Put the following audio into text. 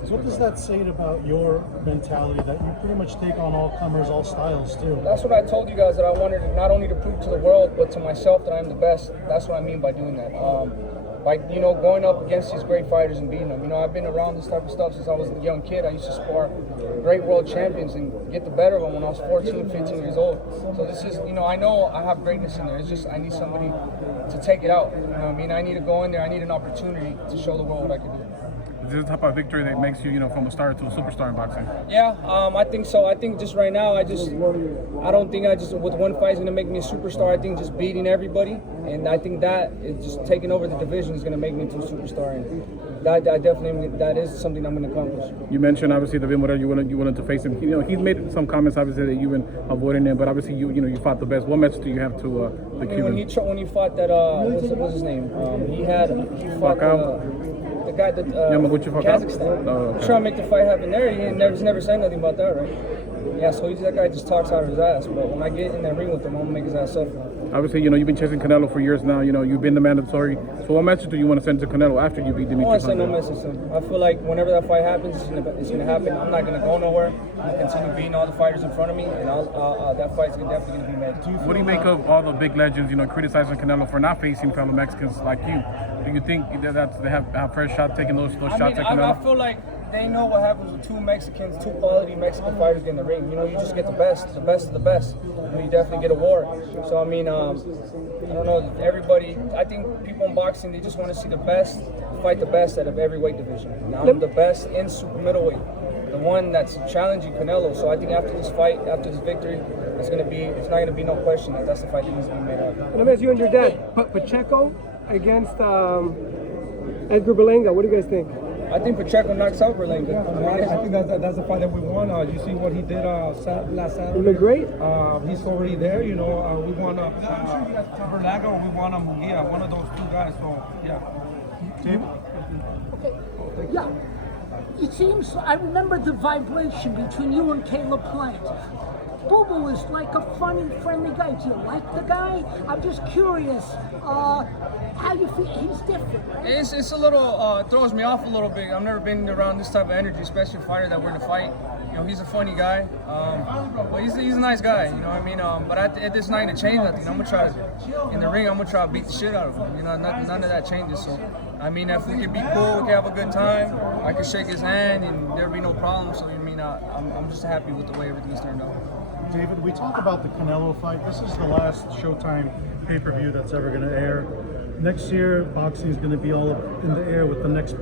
Benavidez. What does that say about your mentality that you pretty much take on all comers, all styles too? That's what I told you guys, that I wanted not only to prove to the world, but to myself that I'm the best. That's what I mean by doing that. By going up against these great fighters and beating them. I've been around this type of stuff since I was a young kid. I used to spar great world champions and get the better of them when I was 14, 15 years old. So this is, I know I have greatness in there. It's just I need somebody to take it out. I need to go in there. I need an opportunity to show the world what I can do. Is this the type of victory that makes you, from a star to a superstar in boxing? Yeah, I think so. I think just right now, I don't think with one fight is going to make me a superstar. I think just beating everybody, and I think that is just taking over the division is going to make me into a superstar, and that is something I'm going to accomplish. You mentioned obviously the Morrell, you wanted to face him. He's made some comments obviously that you've been avoiding him, but obviously you fought the best. What message do you have to the Cuban? When he fought that what's his name? He fought the guy that Kazakhstan. Oh, okay. Trying to make the fight happen there. He's never said nothing about that, right? Yeah, so that guy just talks out of his ass. But when I get in that ring with him, I'm gonna make his ass suffer. Obviously, you've been chasing Canelo for years now. You've been the mandatory. So what message do you want to send to Canelo after you beat Dimitri? I want to send no message to him. I feel like whenever that fight happens, it's gonna happen. I'm not gonna go nowhere. I'm gonna continue beating all the fighters in front of me, and that fight's definitely gonna be made. What do you make of all the big legends, criticizing Canelo for not facing fellow Mexicans like you? Do you think that they have first shot taking those shots at Canelo? I feel like they know what happens with two quality Mexican fighters in the ring. You just get the best of the best. You definitely get a war. So I don't know. Everybody, I think people in boxing, they just want to see the best fight the best out of every weight division. Now I'm the best in super middleweight, the one that's challenging Canelo. So I think after this fight, after this victory, it's not gonna be no question that that's the fight that needs to be made up. And as you and your dad, Pacheco against Edgar Berlanga. What do you guys think? I think Pacheco knocks out Berlanga. I think that's the fight that we won. You see what he did last Saturday. He looked great. He's already there. We won Berlanga or we won Munguia, one of those two guys. So yeah. Okay. Yeah. It seems I remember the vibration between you and Caleb Plant. Boo Boo is like a funny, friendly guy. Do you like the guy? I'm just curious how you feel. He's different, right? It's a little, throws me off a little bit. I've never been around this type of energy, especially a fighter that we're to fight. He's a funny guy. But he's a nice guy, you know what I mean? But at this night, to change nothing. I'm going to try, in the ring, I'm going to try to beat the shit out of him. None of that changes. So, if we can be cool, we can have a good time, I can shake his hand and there'll be no problem. So, I'm just happy with the way everything's turned out. David, we talk about the Canelo fight. This is the last Showtime pay-per-view that's ever going to air. Next year, boxing is going to be all in the air with the next